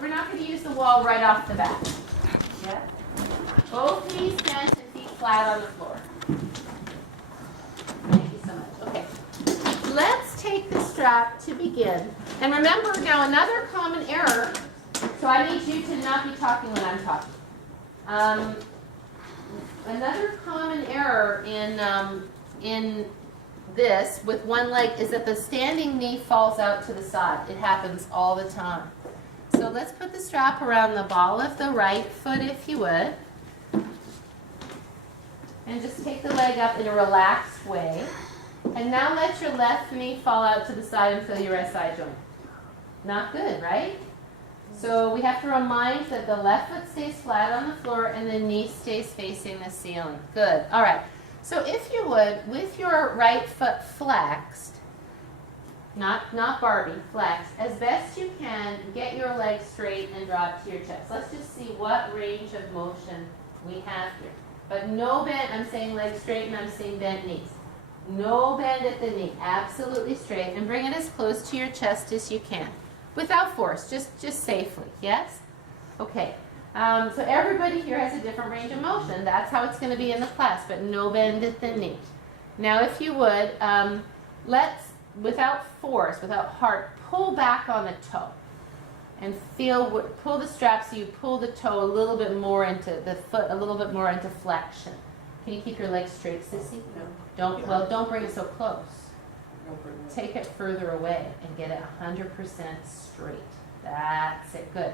we're not going to use the wall right off the bat. Yeah? Both knees bent and feet flat on the floor. Thank you so much. Okay. Let's take the strap to begin. And remember now another common error, so I need you to not be talking when I'm talking. Another common error in this with one leg is that the standing knee falls out to the side. It happens all the time. So let's put the strap around the ball of the right foot if you would. And just take the leg up in a relaxed way. And now let your left knee fall out to the side and feel your SI joint. Not good, right? So we have to remind that the left foot stays flat on the floor and the knee stays facing the ceiling. Good. All right. So if you would, with your right foot flexed, not Barbie, flexed, as best you can, get your leg straight and draw it to your chest. Let's just see what range of motion we have here. But no bend. I'm saying leg straight and I'm saying bent knees. No bend at the knee. Absolutely straight. And bring it as close to your chest as you can. Without force, just safely, yes? Okay, so everybody here has a different range of motion. That's how it's going to be in the class, but no bend at the knee. Now, if you would, let's, without force, without heart, pull back on the toe. And pull the strap so you pull the toe a little bit more into the foot, a little bit more into flexion. Can you keep your legs straight, Sissy? No. Don't bring it so close. Take it further away and get it 100% straight. That's it. Good.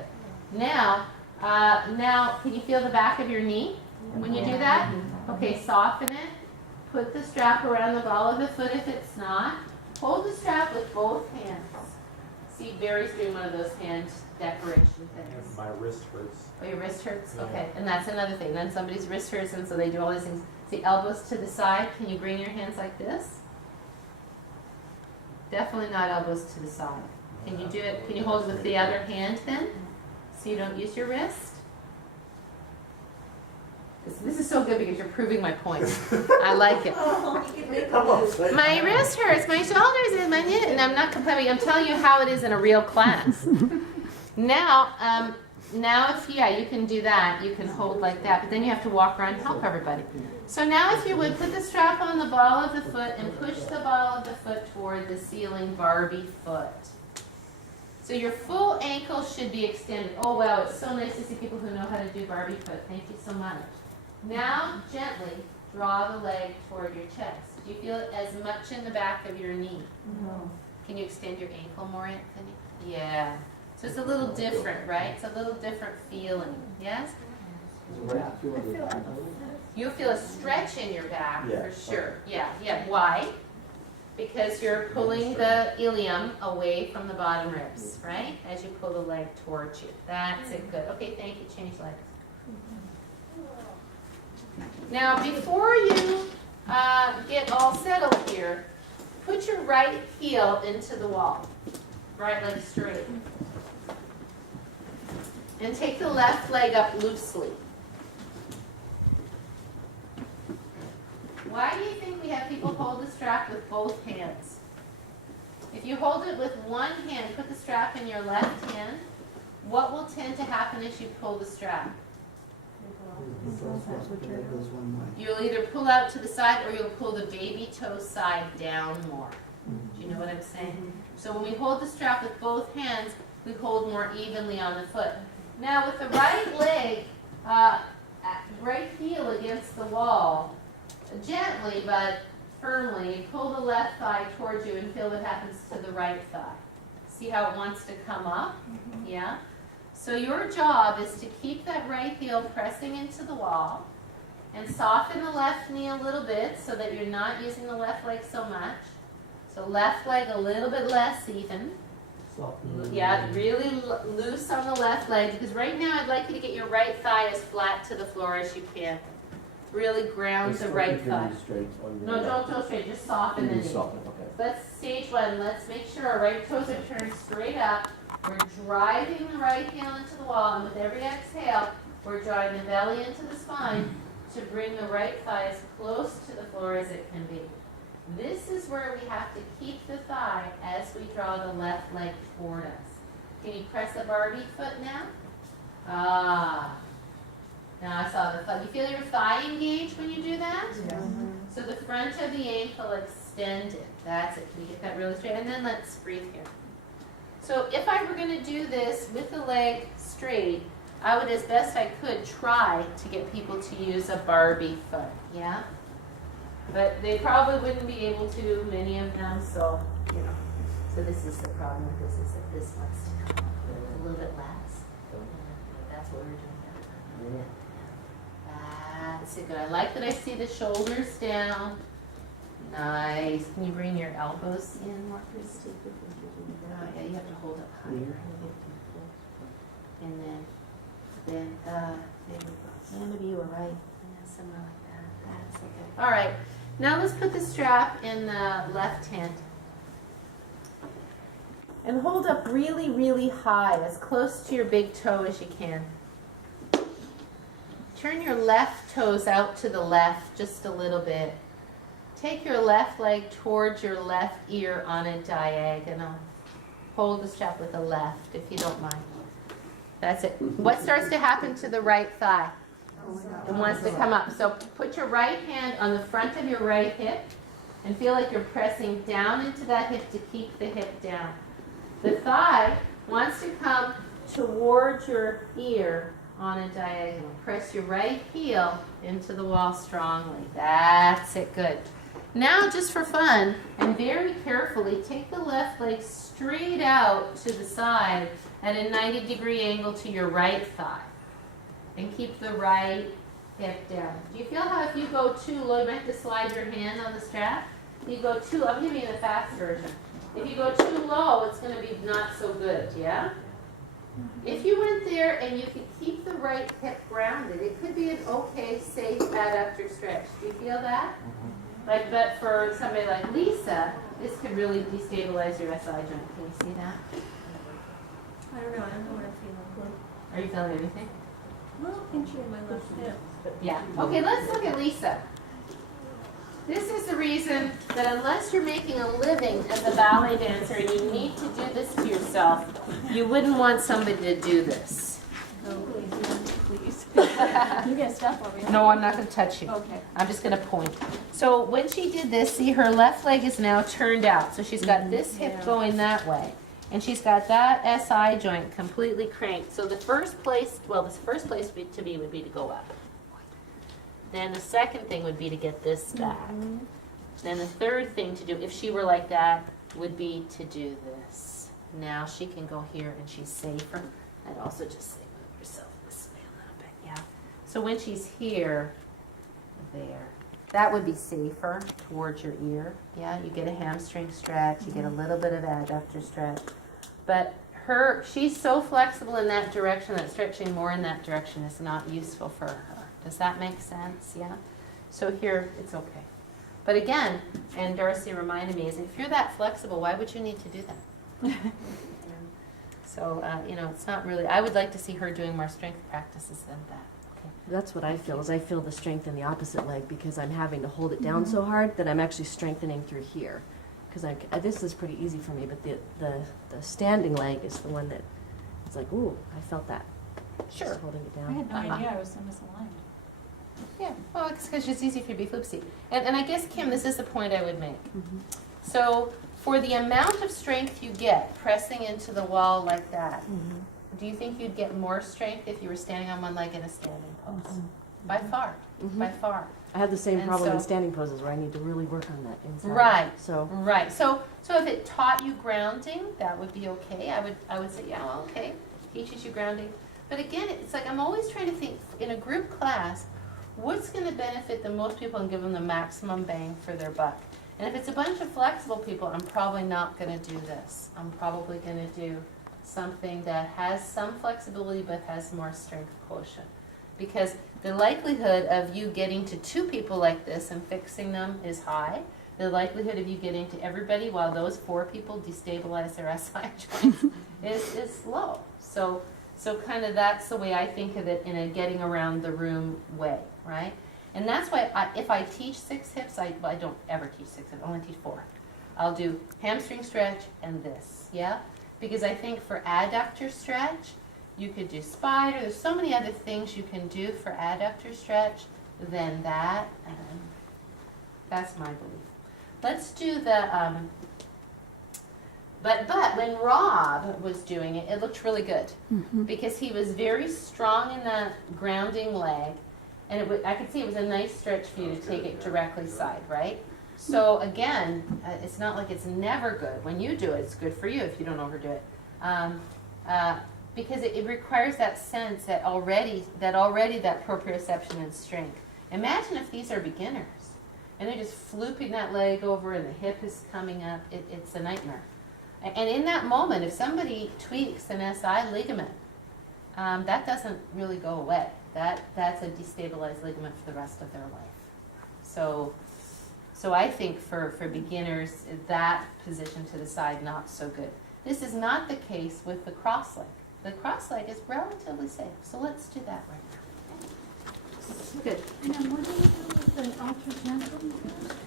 Now, can you feel the back of your knee when you do that? Okay, soften it. Put the strap around the ball of the foot if it's not. Hold the strap with both hands. See, Barry's doing one of those hand decoration things. My wrist hurts. Oh, your wrist hurts? Yeah. Okay, and that's another thing. Then somebody's wrist hurts, and so they do all these things. See, elbows to the side. Can you bring your hands like this? Definitely not elbows to the side. Can you do it? Can you hold it with the other hand then? So you don't use your wrist? This is so good because you're proving my point. I like it. My wrist hurts, my shoulders, and my knee, and I'm not complaining. I'm telling you how it is in a real class. Now, if you can do that. You can hold like that, but then you have to walk around and help everybody. So now if you would, put the strap on the ball of the foot and push the ball of the foot toward the ceiling Barbie foot. So your full ankle should be extended. Oh wow, it's so nice to see people who know how to do Barbie foot. Thank you so much. Now gently draw the leg toward your chest. Do you feel it as much in the back of your knee? No. Can you extend your ankle more, Anthony? Yeah. So it's a little different, right? It's a little different feeling. Yes? You'll feel a stretch in your back for sure. Yeah. Why? Because you're pulling the ilium away from the bottom ribs, right? As you pull the leg towards you. That's it. Good. Okay, thank you. Change legs. Now, before you get all settled here, put your right heel into the wall. Right leg straight. And take the left leg up loosely. Why do you think we have people hold the strap with both hands? If you hold it with one hand, put the strap in your left hand, what will tend to happen as you pull the strap? You'll either pull out to the side or you'll pull the baby toe side down more. Do you know what I'm saying? So when we hold the strap with both hands, we hold more evenly on the foot. Now with the right leg, right heel against the wall, gently but firmly pull the left thigh towards you and feel what happens to the right thigh. See how it wants to come up? Yeah? So your job is to keep that right heel pressing into the wall and soften the left knee a little bit so that you're not using the left leg so much. So left leg a little bit less even. Yeah, really loose on the left leg because right now I'd like you to get your right thigh as flat to the floor as you can. Really ground the right thigh. No, don't go straight, just soften the knee. Let's stage one. Let's make sure our right toes are turned straight up. We're driving the right heel into the wall, and with every exhale, we're drawing the belly into the spine to bring the right thigh as close to the floor as it can be. This is where we have to keep the thigh as we draw the left leg toward us. Can you press the Barbie foot now? Ah. Now I saw the thigh. You feel your thigh engage when you do that? Yes. So the front of the ankle extended. That's it. Can you get that really straight? And then let's breathe here. So if I were going to do this with the leg straight, I would, as best I could, try to get people to use a Barbie foot. Yeah? But they probably wouldn't be able to, many of them, so, you know. So this is the problem with this, is that this wants to come up a little bit less. That's what we're doing. That's it, good. I like that I see the shoulders down. Nice. Can you bring your elbows in more, Christy? Yeah, you have to hold up higher. And then, there we go. Yeah, maybe you were right. Yeah, somewhere like that. That's okay. All right. Now let's put the strap in the left hand. And hold up really, really high, as close to your big toe as you can. Turn your left toes out to the left just a little bit. Take your left leg towards your left ear on a diagonal. Hold the strap with the left, if you don't mind. That's it. What starts to happen to the right thigh? It wants to come up. So put your right hand on the front of your right hip and feel like you're pressing down into that hip to keep the hip down. The thigh wants to come towards your ear on a diagonal. Press your right heel into the wall strongly. That's it. Good. Now, just for fun, and very carefully, take the left leg straight out to the side at a 90-degree angle to your right thigh. And keep the right hip down. Do you feel how if you go too low, you might have to slide your hand on the strap? If you go too, I'm giving you the fast version. If you go too low, it's going to be not so good, yeah? If you went there and you could keep the right hip grounded, it could be an okay, safe adductor stretch. Do you feel that? Like, but for somebody like Lisa, this could really destabilize your SI joint. Can you see that? I don't know what I'm feeling. Are you feeling anything? A little pinchy in my left hip. Yeah. Okay, let's look at Lisa. This is the reason that unless you're making a living as a ballet dancer and you need to do this to yourself, you wouldn't want somebody to do this. Oh, please. You get stuff over here. No, I'm not going to touch you. Okay. I'm just going to point. So when she did this, see, her left leg is now turned out. So she's got this hip going that way. And she's got that SI joint completely cranked. So the first place, to be would be to go up. Then the second thing would be to get this back. Then the third thing to do, if she were like that, would be to do this. Now she can go here and she's safer. I'd also just say move yourself this way a little bit, yeah. So when she's here, there, that would be safer towards your ear. Yeah, you get a hamstring stretch, you get a little bit of adductor stretch. But she's so flexible in that direction that stretching more in that direction is not useful for her. Does that make sense? Yeah? So here, it's okay. But again, and Darcy reminded me, is if you're that flexible, why would you need to do that? So, it's not really, I would like to see her doing more strength practices than that. Okay. That's what I feel, is I feel the strength in the opposite leg because I'm having to hold it down so hard that I'm actually strengthening through here. Because this is pretty easy for me, but the standing leg is the one that it's like, ooh, I felt that. Sure. Just holding it I down. had no idea I was so misaligned. Yeah, well, it's because it's easy for you to be floopsy. And I guess, Kim, this is the point I would make. So for the amount of strength you get pressing into the wall like that, do you think you'd get more strength if you were standing on one leg in a standing pose? By far, by far. I have the same And problem in so- standing poses where I need to really work on that inside. Right. So Right. So if it taught you grounding, that would be okay. I would say, yeah, well, okay, teaches you grounding. But again, it's like I'm always trying to think in a group class, what's going to benefit the most people and give them the maximum bang for their buck? And if it's a bunch of flexible people, I'm probably not going to do this. I'm probably going to do something that has some flexibility but has more strength quotient. Because the likelihood of you getting to 2 people like this and fixing them is high. The likelihood of you getting to everybody while those 4 people destabilize their SI joints is low. So kind of that's the way I think of it in a getting around the room way, right? And that's why if I teach 6 hips, I don't ever teach 6 hips, I only teach 4. I'll do hamstring stretch and this, yeah? because I think for adductor stretch, you could do spider. There's so many other things you can do for adductor stretch than that. That's my belief. Let's do the, but when Rob was doing it, it looked really good because he was very strong in that grounding leg, and I could see it was a nice stretch for you to take it directly side, right? So again, it's not like it's never good. When you do it, it's good for you if you don't overdo it. Because it requires that sense that already that proprioception and strength. Imagine if these are beginners and they're just flooping that leg over and the hip is coming up. It's a nightmare. And in that moment, if somebody tweaks an SI ligament, that doesn't really go away. That's a destabilized ligament for the rest of their life. So I think for beginners, that position to the side, not so good. This is not the case with the cross leg. The cross leg is relatively safe. So let's do that right now. Good. And then what do you do with the ultra gentle?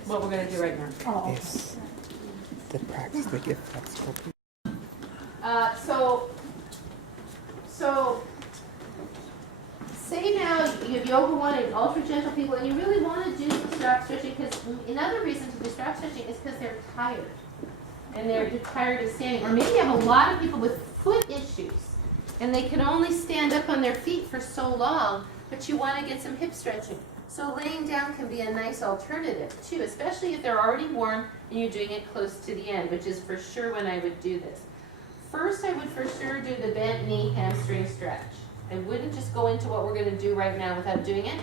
What we're going to do right now. Oh. Yes. The practice, they get flexible. So say now you have yoga one and ultra gentle people, and you really want to do some strap stretching because another reason to do strap stretching is because they're tired. And they're tired of standing. Or maybe you have a lot of people with foot issues and they can only stand up on their feet for so long, but you want to get some hip stretching. So laying down can be a nice alternative too, especially if they're already warm and you're doing it close to the end, which is for sure when I would do this. First, I would for sure do the bent knee hamstring stretch. I wouldn't just go into what we're going to do right now without doing it.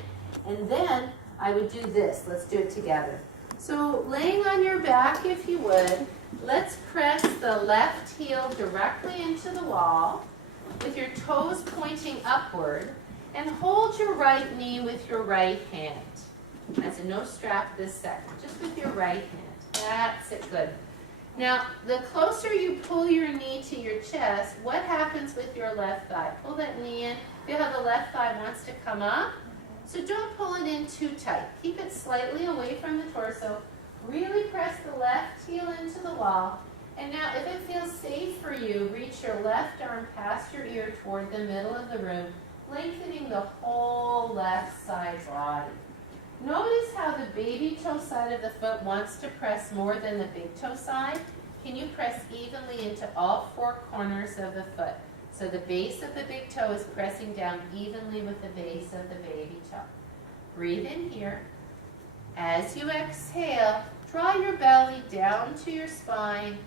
And then I would do this. Let's do it together. So laying on your back, if you would, let's press the left heel directly into the wall with your toes pointing upward and hold your right knee with your right hand. That's a no strap this second, just with your right hand. That's it, good. Now, the closer you pull your knee to your chest, what happens with your left thigh? Pull that knee in. Feel how the left thigh wants to come up. So don't pull it in too tight. Keep it slightly away from the torso. Really press the left heel into the wall. And now, if it feels safe for you, reach your left arm past your ear toward the middle of the room, lengthening the whole left side body. Notice how the baby toe side of the foot wants to press more than the big toe side. Can you press evenly into all four corners of the foot? So the base of the big toe is pressing down evenly with the base of the baby toe. Breathe in here. As you exhale, draw your belly down to your spine.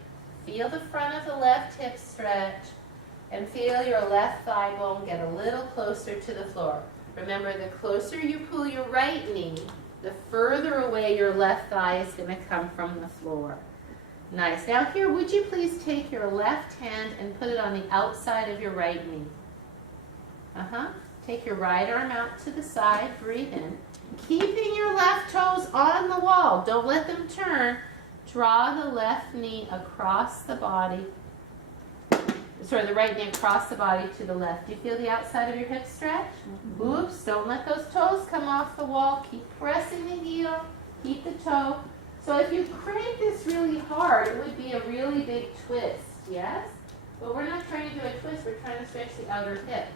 Feel the front of the left hip stretch. And feel your left thigh bone get a little closer to the floor. Remember, the closer you pull your right knee, the further away your left thigh is going to come from the floor. Nice. Now here, would you please take your left hand and put it on the outside of your right knee? Take your right arm out to the side. Breathe in. Keeping your left toes on the wall. Don't let them turn. Draw the left knee across the body. Sorry, the right knee across the body to the left. Do you feel the outside of your hip stretch? Oops, don't let those toes come off the wall. Keep pressing the heel, keep the toe. So if you crank this really hard, it would be a really big twist, yes? But we're not trying to do a twist, we're trying to stretch the outer hip.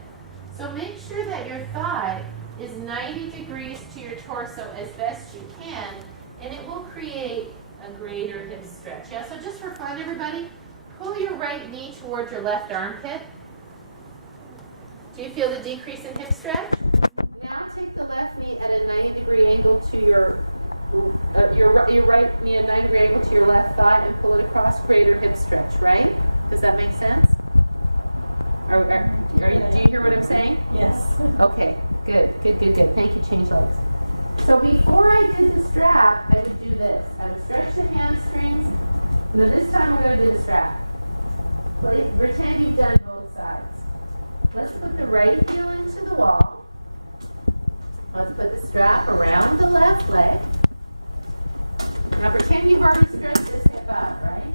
So make sure that your thigh is 90 degrees to your torso as best you can, and it will create a greater hip stretch. Yeah, so just for fun, everybody, pull your right knee towards your left armpit. Do you feel the decrease in hip stretch? Now take the left knee at a 90-degree angle to your right knee at a 90-degree angle to your left thigh and pull it across, greater hip stretch, right? Does that make sense? Do you hear what I'm saying? Yes. Okay, good. Thank you, change legs. So before I did the strap, I would do this. I would stretch the hamstrings. Now this time we're going to do the strap. Pretend you've done both sides. Let's put the right heel into the wall. Let's put the strap around the left leg. Now pretend you've already stretched this hip out, right?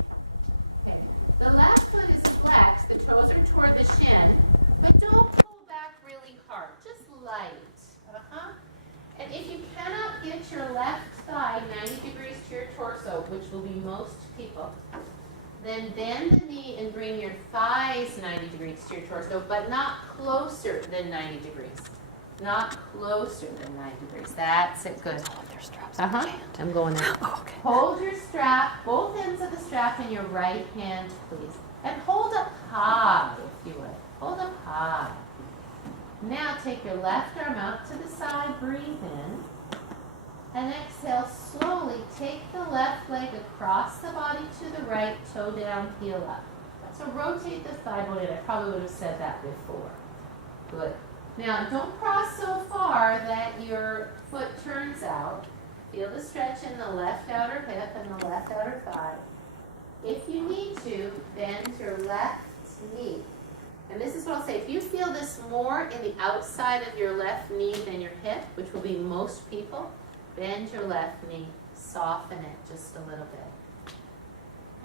Okay. The left foot is flexed. The toes are toward the shin. But don't pull back really hard. Just light. And if you cannot get your left thigh 90 degrees to your torso, which will be most people, Then bend the knee and bring your thighs 90 degrees to your torso, but not closer than 90 degrees. Not closer than 90 degrees. That's it, good. I'm going there. Hold your strap, both ends of the strap in your right hand, please. And hold up high, if you would. Hold up high. Now take your left arm out to the side, breathe in. And exhale, slowly take the left leg across the body to the right, toe down, heel up. So rotate the thigh bone in. I probably would have said that before. Good. Now, don't cross so far that your foot turns out. Feel the stretch in the left outer hip and the left outer thigh. If you need to, bend your left knee. And this is what I'll say. If you feel this more in the outside of your left knee than your hip, which will be most people, bend your left knee, soften it just a little bit.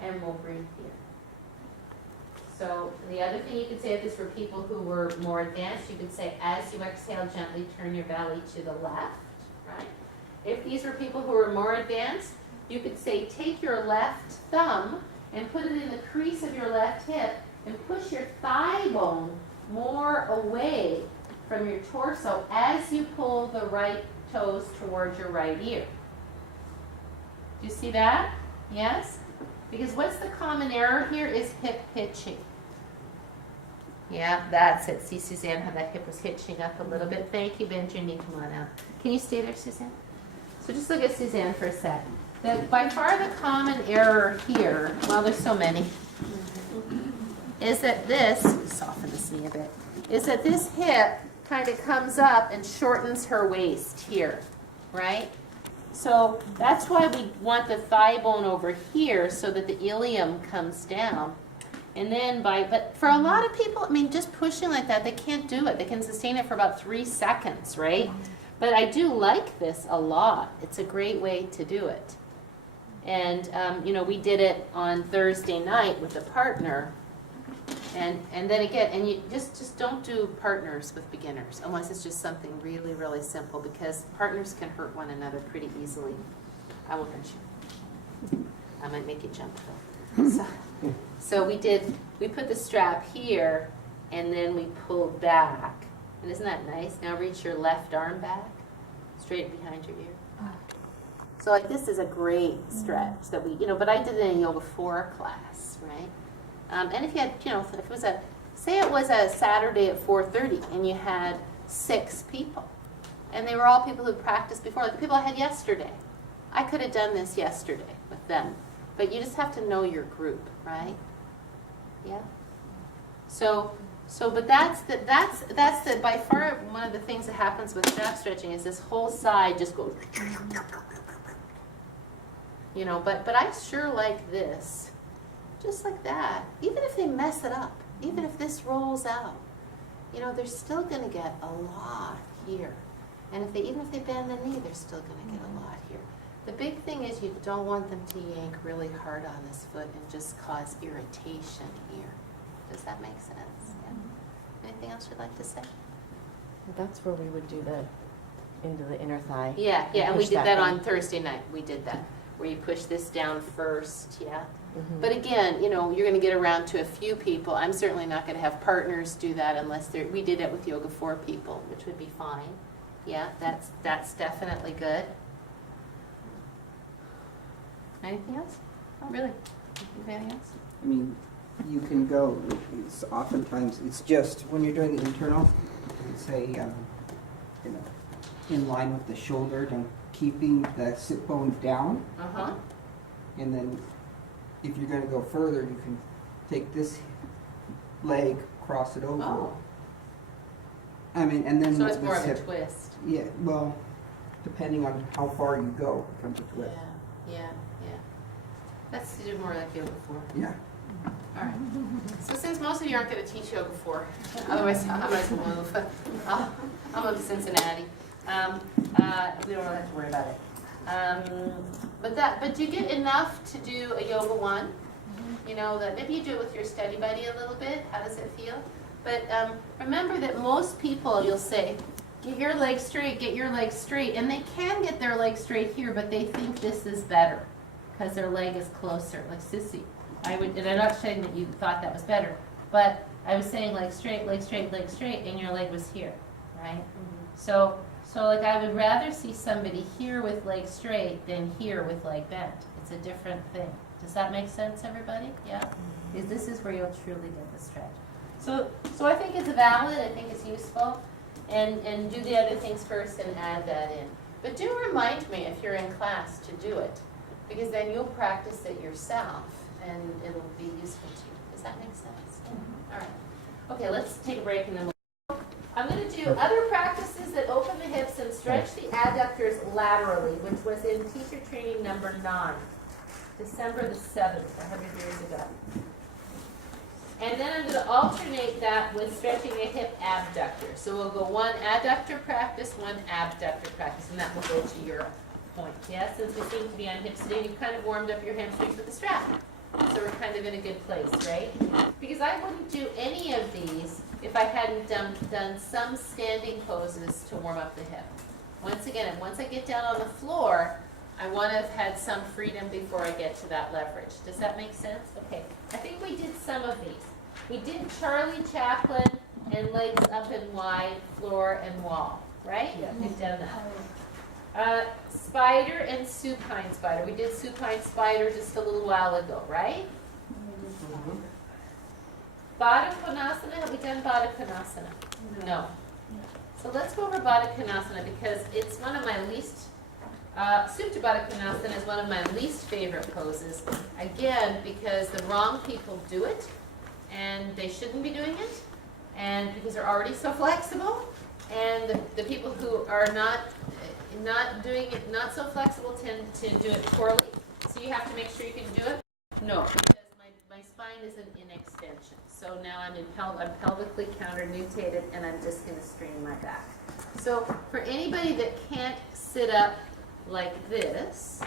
And we'll breathe here. So the other thing you could say, if this for people who were more advanced, you could say, as you exhale, gently turn your belly to the left, right? If these were people who were more advanced, you could say, take your left thumb and put it in the crease of your left hip and push your thigh bone more away from your torso as you pull the right toes towards your right ear. Do you see that? Yes? Because what's the common error here is hip hitching. Yeah, that's it. See, Suzanne, how that hip was hitching up a little bit. Thank you, bend your knee. Come on out. Can you stay there, Suzanne? So just look at Suzanne for a second. By far the common error here, well, there's so many, is that this, soften this knee a bit, is that this hip kind of comes up and shortens her waist here, right? So that's why we want the thigh bone over here so that the ilium comes down. And then but for a lot of people, I mean, just pushing like that, they can't do it. They can sustain it for about 3 seconds, right? But I do like this a lot. It's a great way to do it. And, we did it on Thursday night with a partner. And then again, and you just don't do partners with beginners unless it's just something really, really simple, because partners can hurt one another pretty easily. I won't hurt you. I might make you jump though. So we put the strap here and then we pulled back. And isn't that nice? Now reach your left arm back, straight behind your ear. So like this is a great stretch that we, but I did it in Yoga 4 class, right? And if you had, if it was say it was a Saturday at 4:30 and you had 6 people, and they were all people who practiced before, like the people I had yesterday. I could have done this yesterday with them, but you just have to know your group, right? Yeah. But that's the by far one of the things that happens with strap stretching is this whole side just goes, But I sure like this. Just like that, even if they mess it up, even if this rolls out, they're still going to get a lot here. And even if they bend the knee, they're still going to get a lot here. The big thing is you don't want them to yank really hard on this foot and just cause irritation here. Does that make sense? Yeah. Anything else you'd like to say? That's where we would do into the inner thigh. Yeah, and we push did that in. on Thursday night. We did that, where you push this down first, yeah? Mhm. But again, you're going to get around to a few people. I'm certainly not going to have partners do that unless we did it with Yoga 4 people, which would be fine. Yeah, that's definitely good. Anything else? Oh, really? Anything else? I mean, you can go, oftentimes, it's just, when you're doing the internal, say, in line with the shoulder, and keeping the sit bone down. Uh-huh. And then, if you're gonna go further, you can take this leg, cross it over. Oh, I mean, and then so it's this more of a hip- twist. Yeah, well, depending on how far you go, it becomes a twist. Yeah. Let's do more like Yoga 4. Yeah. All right. So since most of you aren't going to teach Yoga 4, otherwise I might as well move. I'll move to Cincinnati. We don't really have to worry about it. But do you get enough to do a Yoga 1? That maybe you do it with your study buddy a little bit. How does it feel? But remember that most people, you'll say, get your legs straight, and they can get their legs straight here, but they think this is better because their leg is closer, like Sissy. I would, and I'm not saying that you thought that was better, but I was saying leg straight, leg straight, leg straight, and your leg was here, right? So like I would rather see somebody here with leg straight than here with leg bent. It's a different thing. Does that make sense, everybody? Yeah? Because this is where you'll truly get the stretch. So I think it's valid, I think it's useful, and do the other things first and add that in. But do remind me if you're in class to do it, because then you'll practice it yourself and it'll be useful to you. Does that make sense? All right. Okay, let's take a break and then I'm going to do other practices that open the hips and stretch the adductors laterally, which was in teacher training number 9, December the 7th, 100 years ago. And then I'm going to alternate that with stretching a hip abductor. So we'll go one adductor practice, one abductor practice, and that will go to your point. Yeah, since we seem to be on hips today, you've kind of warmed up your hamstrings with the strap. So we're kind of in a good place, right? Because I wouldn't do any of these if I hadn't done some standing poses to warm up the hip. Once again, once I get down on the floor, I want to have had some freedom before I get to that leverage. Does that make sense? Okay, I think we did some of these. We did Charlie Chaplin and legs up and wide, floor and wall, right? Yeah. We've done that. Spider and supine spider. We did supine spider just a little while ago, right? Mhm. Baddha Konasana, have we done Baddha Konasana? No. So let's go over Baddha Konasana because it's one of my least, Supta Baddha Konasana is one of my least favorite poses. Again, because the wrong people do it and they shouldn't be doing it, and because they're already so flexible, and the people who are not doing it, not so flexible, tend to do it poorly. So you have to make sure you can do it. No, because my spine isn't in extension. So now I'm pelvically counter-nutated, and I'm just going to strain my back. So for anybody that can't sit up like this,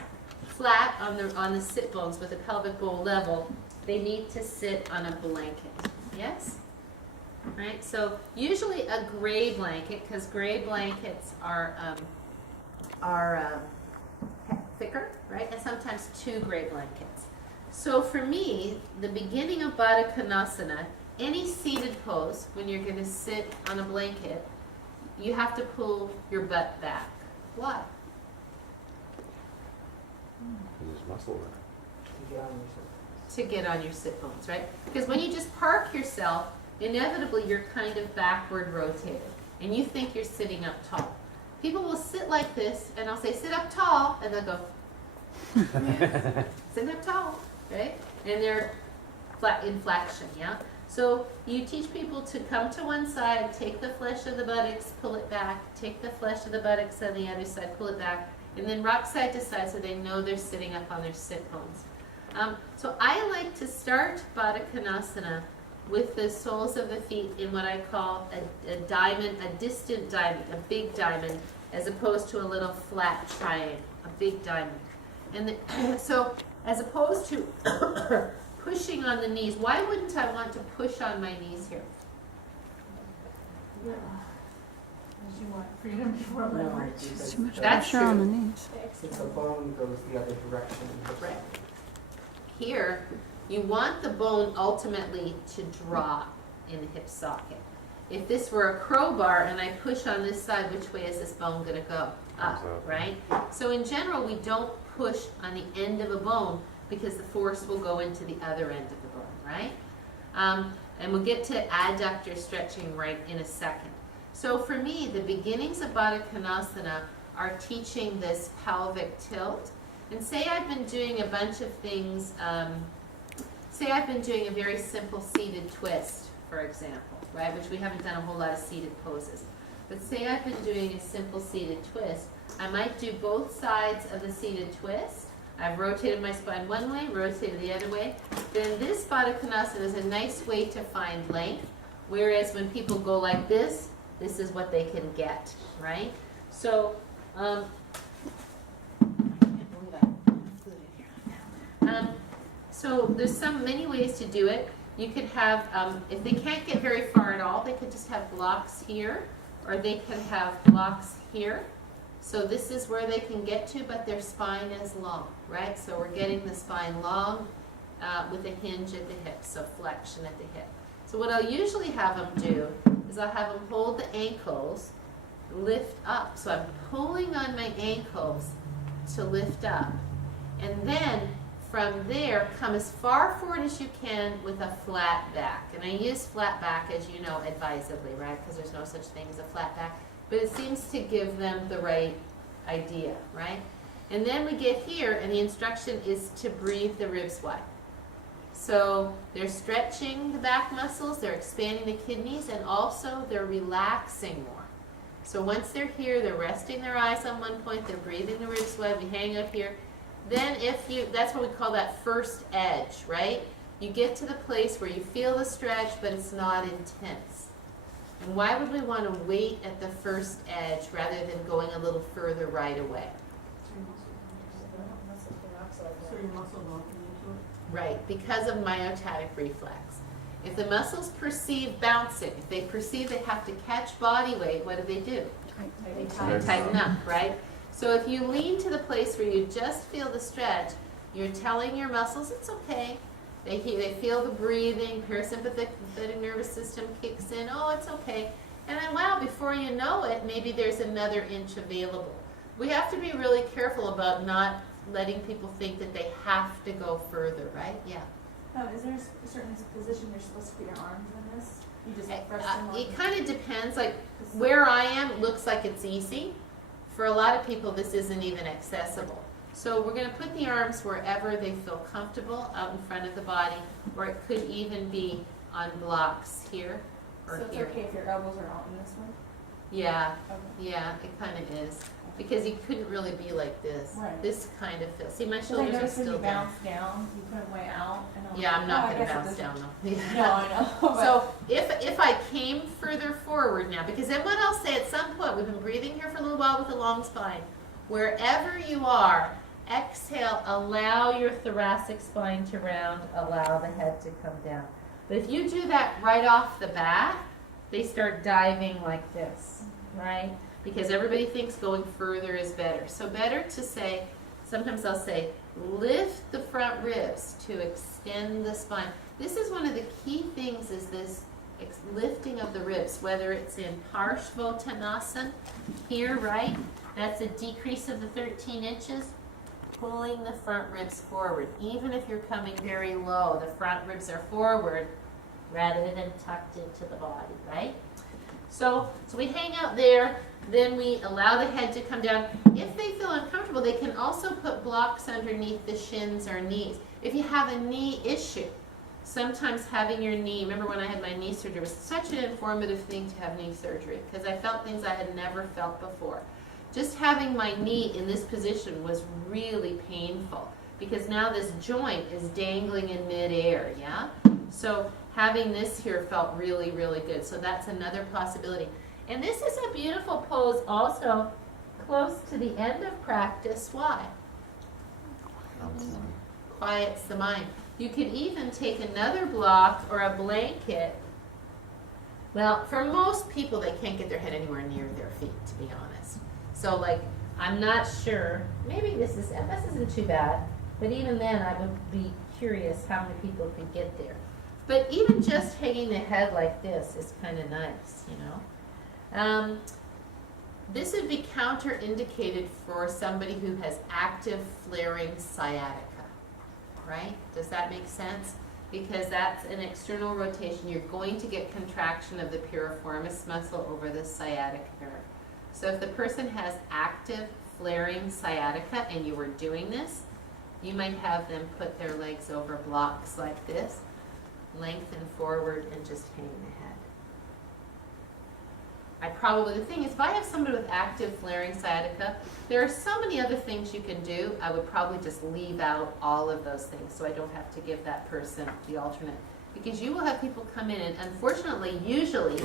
flat on the sit bones with the pelvic bowl level, they need to sit on a blanket. Yes? Right? So usually a gray blanket, because gray blankets are thicker, right? And sometimes 2 gray blankets. So for me, the beginning of Baddha Konasana, any seated pose, when you're going to sit on a blanket, you have to pull your butt back. Why? There's muscle in To get on your surface. To get on your sit bones, right? Because when you just park yourself, inevitably you're kind of backward rotated, and you think you're sitting up tall. People will sit like this, and I'll say, sit up tall, and they'll go, sit up tall, right? And they're in flexion, yeah? So you teach people to come to one side, take the flesh of the buttocks, pull it back, take the flesh of the buttocks on the other side, pull it back, and then rock side to side so they know they're sitting up on their sit bones. So I like to start Baddha Konasana with the soles of the feet in what I call a diamond, a distant diamond, a big diamond, as opposed to a little flat triangle, a big diamond. And so as opposed to pushing on the knees, why wouldn't I want to push on my knees here? Because you want freedom before leverage. Because Too much That's pressure on true. the knees. Since the bone goes the other direction. Right. Here, you want the bone ultimately to drop in the hip socket. If this were a crowbar and I push on this side, which way is this bone going to go? Up, right? So in general, we don't push on the end of a bone because the force will go into the other end of the bone, right? And we'll get to adductor stretching right in a second. So for me, the beginnings of Baddha Konasana are teaching this pelvic tilt. And say I've been doing a bunch of things, say I've been doing a very simple seated twist, for example, right, which we haven't done a whole lot of seated poses. But say I've been doing a simple seated twist, I might do both sides of the seated twist. I've rotated my spine one way, rotated the other way. Then this Baddha Konasana is a nice way to find length, whereas when people go like this is what they can get, right? So, so there's many ways to do it. You could have, if they can't get very far at all, they could just have blocks here, or they could have blocks here. So this is where they can get to, but their spine is long, right? So we're getting the spine long with a hinge at the hip, so flexion at the hip. So what I'll usually have them do is I'll have them hold the ankles, lift up. So I'm pulling on my ankles to lift up. And then from there, come as far forward as you can with a flat back. And I use flat back, as you know, advisedly, right? Because there's no such thing as a flat back. But it seems to give them the right idea, right? And then we get here, and the instruction is to breathe the ribs wide. So they're stretching the back muscles, they're expanding the kidneys, and also they're relaxing more. So once they're here, they're resting their eyes on one point, they're breathing the ribs wide, we hang up here. Then that's what we call that first edge, right? You get to the place where you feel the stretch, but it's not intense. And why would we want to wait at the first edge rather than going a little further right away? So your muscle locking into it? Right, because of myotatic reflex. If the muscles perceive bouncing, if they perceive they have to catch body weight, what do? They tighten up, right? So if you lean to the place where you just feel the stretch, you're telling your muscles it's okay. They feel the breathing, parasympathetic nervous system kicks in, oh, it's okay. And then, wow, before you know it, maybe there's another inch available. We have to be really careful about not letting people think that they have to go further, right? Yeah. Is there a certain position you're supposed to put your arms in this? You just press them on? It kind of depends. Like where I am, it looks like it's easy. For a lot of people, this isn't even accessible. So we're going to put the arms wherever they feel comfortable, out in front of the body, or it could even be on blocks here or So it's here. okay if your elbows are out in this one? Yeah, Okay. yeah, it kind of is. Because you couldn't really be like this. Right. This kind of feels. See, my Because I shoulders are noticed when still you down. bounce down, you put them way out. And I'm Yeah, like, I'm not oh, I going to guess it bounce doesn't- down though. No, I know. but- So if I came further forward now, because then what I'll say at some point, we've been breathing here for a little while with a long spine. Wherever you are, exhale, allow your thoracic spine to round, allow the head to come down. But if you do that right off the bat, they start diving like this, right? Because everybody thinks going further is better. So better to say, sometimes I'll say, lift the front ribs to extend the spine. This is one of the key things is this lifting of the ribs, whether it's in Parshvottanasana here, right? That's a decrease of the 13 inches, pulling the front ribs forward. Even if you're coming very low, the front ribs are forward rather than tucked into the body, right? So we hang out there, then we allow the head to come down. If they feel uncomfortable, they can also put blocks underneath the shins or knees. If you have a knee issue, sometimes having your knee, remember when I had my knee surgery, it was such an informative thing to have knee surgery because I felt things I had never felt before. Just having my knee in this position was really painful because now this joint is dangling in midair, yeah? So having this here felt really, really good. So that's another possibility. And this is a beautiful pose also close to the end of practice. Why? Quiets the mind. You could even take another block or a blanket. Well, for most people, they can't get their head anywhere near their feet, to be honest. So, like, I'm not sure. Maybe this isn't too bad. But even then, I would be curious how many people could get there. But even just hanging the head like this is kind of nice, you know. This would be counterindicated for somebody who has active flaring sciatica, right? Does that make sense? Because that's an external rotation. You're going to get contraction of the piriformis muscle over the sciatic nerve. So if the person has active flaring sciatica and you were doing this, you might have them put their legs over blocks like this, lengthen forward, and just hang the head. The thing is, if I have somebody with active flaring sciatica, there are so many other things you can do. I would probably just leave out all of those things so I don't have to give that person the alternate. Because you will have people come in and unfortunately, usually,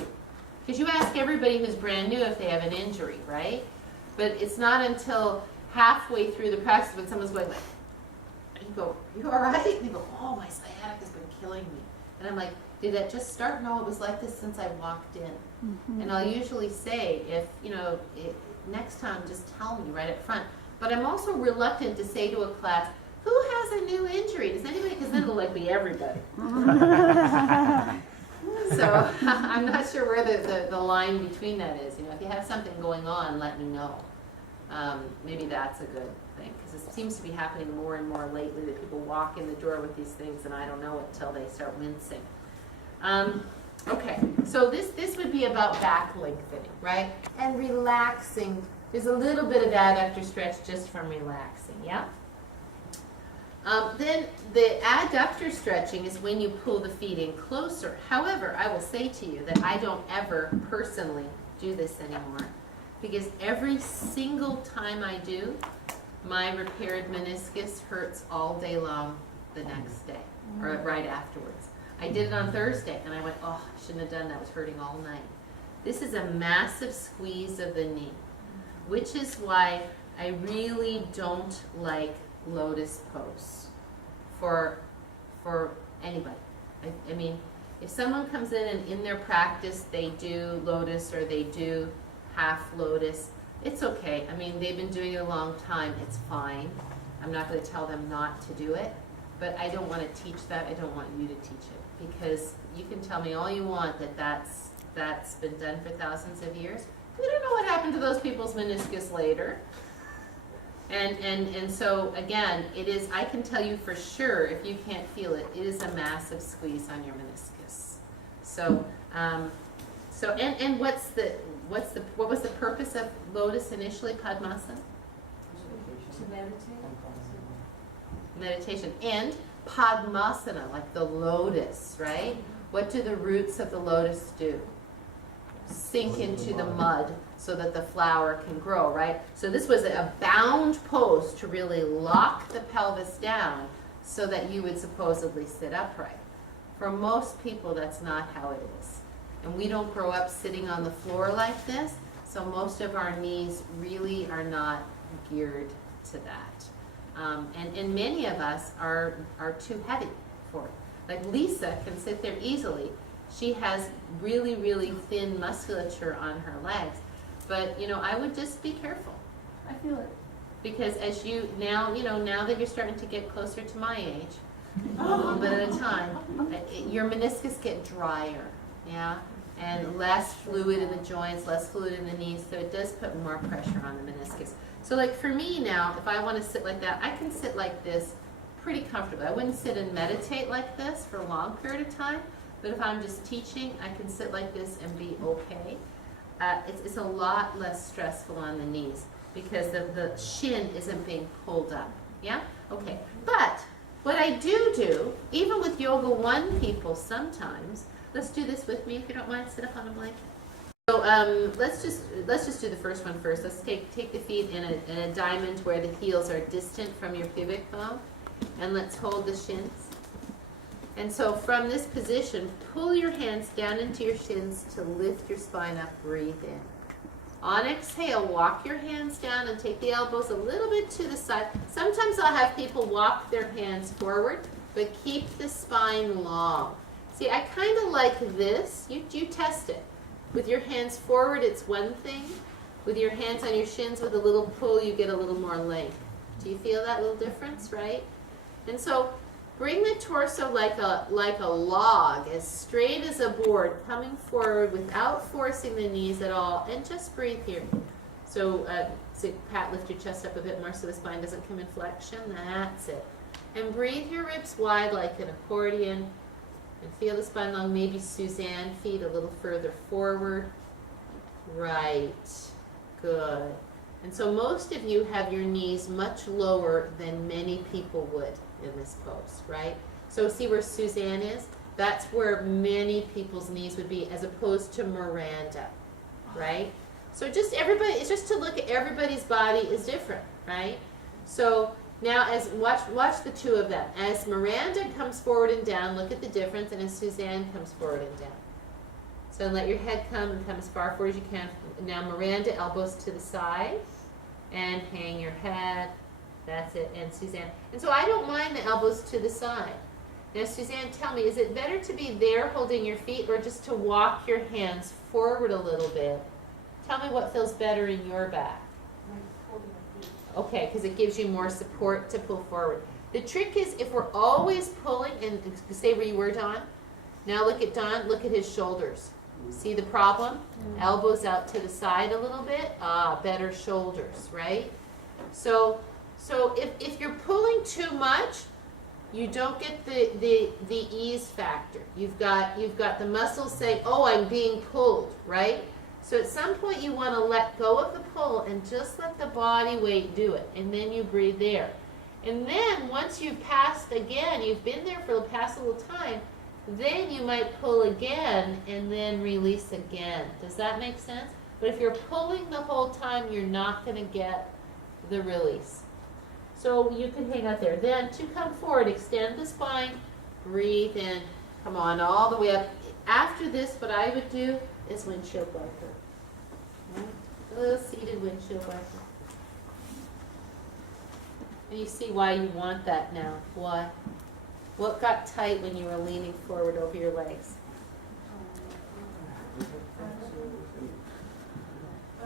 because you ask everybody who's brand new if they have an injury, right? But it's not until halfway through the practice when someone's going like, you go, you all right? And they go, oh, my sciatica's been killing me. And I'm like, did that just start? No, it was like this since I walked in. And I'll usually say, if, next time just tell me right up front. But I'm also reluctant to say to a class, Who has a new injury? Does anybody? Because then it'll like be everybody. So I'm not sure where the line between that is. You know, if you have something going on, let me know. Maybe that's a good thing, because it seems to be happening more and more lately that people walk in the door with these things and I don't know it till they start wincing. Okay, so this would be about back lengthening, right? And relaxing. There's a little bit of adductor stretch just from relaxing, yeah? Then the adductor stretching is when you pull the feet in closer. However, I will say to you that I don't ever personally do this anymore, because every single time I do, my repaired meniscus hurts all day long the next day, or right afterwards. I did it on Thursday, and I went, oh, I shouldn't have done that. It was hurting all night. This is a massive squeeze of the knee, which is why I really don't like lotus pose for anybody. I mean, if someone comes in and in their practice they do lotus or they do half lotus, it's okay. I mean, they've been doing it a long time. It's fine. I'm not going to tell them not to do it, but I don't want to teach that. I don't want you to teach it, because you can tell me all you want that that's been done for thousands of years. We don't know what happened to those people's meniscus later. And so again, it is, I can tell you for sure, if you can't feel it, it is a massive squeeze on your meniscus. So and what was the purpose of lotus initially, Padmasana? To meditate. Meditation. And Padmasana, like the lotus, right? What do the roots of the lotus do? Sink into the mud so that the flower can grow, right? So this was a bound pose to really lock the pelvis down so that you would supposedly sit upright. For most people, that's not how it is. And we don't grow up sitting on the floor like this, so most of our knees really are not geared to that. And many of us are too heavy for it. Like Lisa can sit there easily. She has really, really thin musculature on her legs. But, you know, I would just be careful. I feel it. Because as you, now that you're starting to get closer to my age, a little bit at a time, your meniscus get drier, yeah? And less fluid in the joints, less fluid in the knees, so it does put more pressure on the meniscus. So like for me now, if I want to sit like that, I can sit like this pretty comfortably. I wouldn't sit and meditate like this for a long period of time, but if I'm just teaching, I can sit like this and be okay. It's a lot less stressful on the knees because the shin isn't being pulled up, yeah? Okay, but what I do, even with Yoga 1 people sometimes, let's do this with me if you don't mind, sit up on a blanket. So let's just do the first one first. Let's take the feet in a diamond where the heels are distant from your pubic bone, and let's hold the shins. And so from this position, pull your hands down into your shins to lift your spine up, breathe in. On exhale, walk your hands down and take the elbows a little bit to the side. Sometimes I'll have people walk their hands forward, but keep the spine long. See, I kind of like this. You test it. With your hands forward, it's one thing. With your hands on your shins with a little pull, you get a little more length. Do you feel that little difference, right? And so bring the torso like a log, as straight as a board, coming forward without forcing the knees at all, and just breathe here. So, Pat, lift your chest up a bit more so the spine doesn't come in flexion. That's it. And breathe your ribs wide like an accordion. And feel the spine long, maybe Suzanne feet a little further forward. Right. Good. And so most of you have your knees much lower than many people would in this pose, right? So see where Suzanne is? That's where many people's knees would be, as opposed to Miranda, right? So just everybody, it's just to look at everybody's body is different, right? So now as watch the two of them. As Miranda comes forward and down, look at the difference, and as Suzanne comes forward and down. So let your head come as far forward as you can. Now Miranda, elbows to the side, and hang your head. That's it, and Suzanne. And so I don't mind the elbows to the side. Now Suzanne, tell me, is it better to be there holding your feet or just to walk your hands forward a little bit? Tell me what feels better in your back. Like holding my feet. Okay, because it gives you more support to pull forward. The trick is if we're always pulling, and stay where you were, Don. Now look at Don, look at his shoulders. See the problem? Elbows out to the side a little bit. Better shoulders, right? So if you're pulling too much, you don't get the ease factor. You've got the muscles saying, oh, I'm being pulled, right? So at some point you want to let go of the pull and just let the body weight do it. And then you breathe there. And then once you've passed again, you've been there for the past little time, then you might pull again and then release again. Does that make sense? But if you're pulling the whole time, you're not going to get the release. So you can hang out there. Then to come forward, extend the spine, breathe in, come on all the way up. After this, what I would do is windshield wiper. Right? A little seated windshield wiper. And you see why you want that now. Why? What got tight when you were leaning forward over your legs?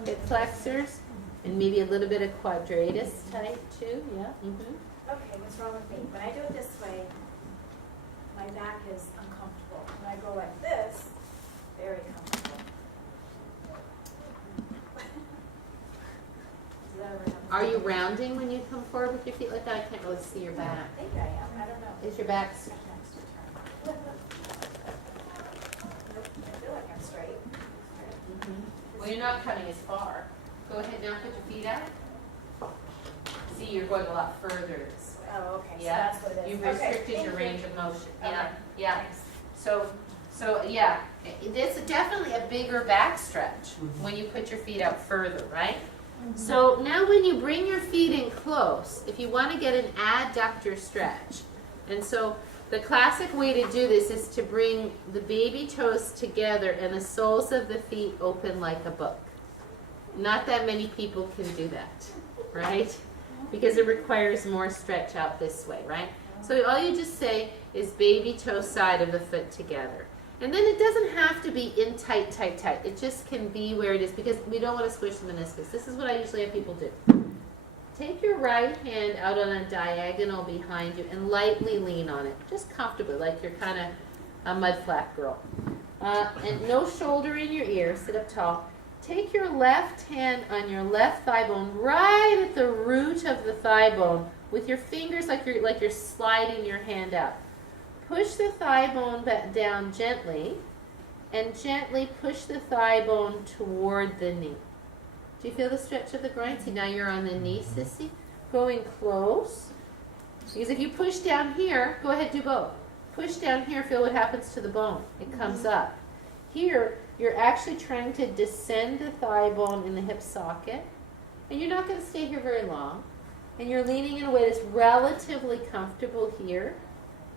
Hip flexors and maybe a little bit of quadratus tight too. Yeah. Okay, what's wrong with me? When I do it this way, my back is uncomfortable. When I go like this, very comfortable. Does that ever happen? Are you rounding when you come forward with your feet like that? I can't really see your back. I think I am. I don't know. Is your back? Nope, I feel like I'm straight. Well, you're not coming as far. Go ahead now, put your feet out. See, you're going a lot further this way. Oh, okay. Yeah. So that's what it is. You've Okay, restricted thank your you. range of motion. Okay. Yeah, yeah. Thanks. So yeah, it's definitely a bigger back stretch when you put your feet out further, right? So now when you bring your feet in close, if you want to get an adductor stretch, and so the classic way to do this is to bring the baby toes together and the soles of the feet open like a book. Not that many people can do that, right? Because it requires more stretch out this way, right? So all you just say is baby toe side of the foot together. And then it doesn't have to be in tight, tight, tight. It just can be where it is because we don't want to squish the meniscus. This is what I usually have people do. Take your right hand out on a diagonal behind you and lightly lean on it. Just comfortably, like you're kind of a mud flap girl. And no shoulder in your ear. Sit up tall. Take your left hand on your left thigh bone, right at the root of the thigh bone, with your fingers like you're sliding your hand out. Push the thigh bone back down gently, and gently push the thigh bone toward the knee. Do you feel the stretch of the groin? See, now you're on the knee, sissy. Going close. Because if you push down here, go ahead, do both. Push down here, feel what happens to the bone. It comes up. Here, you're actually trying to descend the thigh bone in the hip socket. And you're not going to stay here very long. And you're leaning in a way that's relatively comfortable here.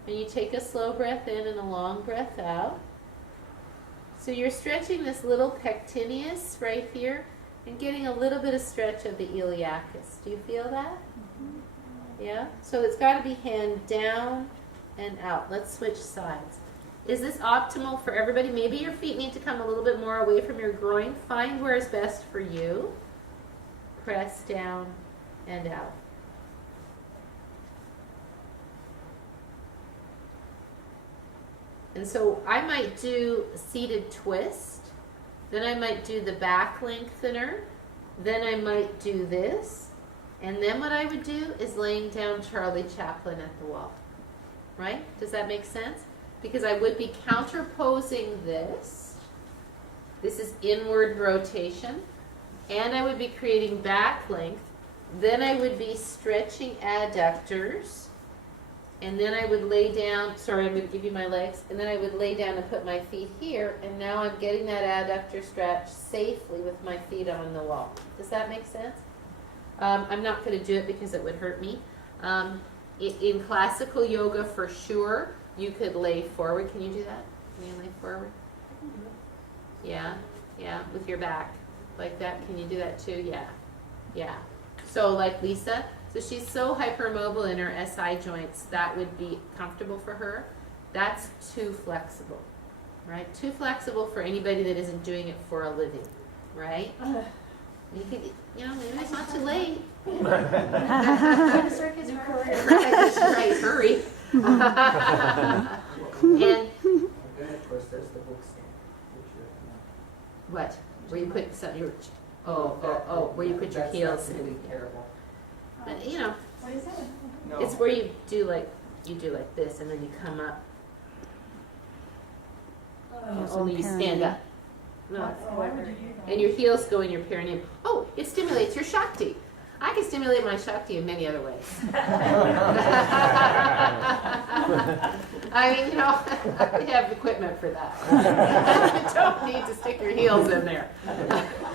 And you take a slow breath in and a long breath out. So you're stretching this little pectineus right here and getting a little bit of stretch of the iliacus. Do you feel that? Yeah? So it's got to be hand down and out. Let's switch sides. Is this optimal for everybody? Maybe your feet need to come a little bit more away from your groin. Find where is best for you. Press down and out. And so I might do seated twist, then I might do the back lengthener, then I might do this, and then what I would do is laying down Charlie Chaplin at the wall. Right? Does that make sense? Because I would be counterposing this. This is inward rotation. And I would be creating back length. Then I would be stretching adductors. And then I would lay down, sorry, I'm going to give you my legs. And then I would lay down and put my feet here. And now I'm getting that adductor stretch safely with my feet on the wall. Does that make sense? I'm not going to do it because it would hurt me. In classical yoga, for sure, you could lay forward. Can you do that? Can you lay forward? Yeah, yeah, with your back. Like that. Can you do that too? Yeah, yeah. So like Lisa, so she's so hypermobile in her SI joints, that would be comfortable for her. That's too flexible, right? Too flexible for anybody that isn't doing it for a living, right? You could, maybe it's not too late. Circus career. Right, hurry. And And then, of course, there's the book stand, which what? Where you put some your where you put your that's heels absolutely in. terrible. But, What is that? No. it's where you do like this, and then you come up. Only you stand up. No. Why would you do that? And your heels go in your perineum. Oh, it stimulates your Shakti. I can stimulate my Shakti in many other ways. I mean, I have equipment for that. You don't need to stick your heels in there.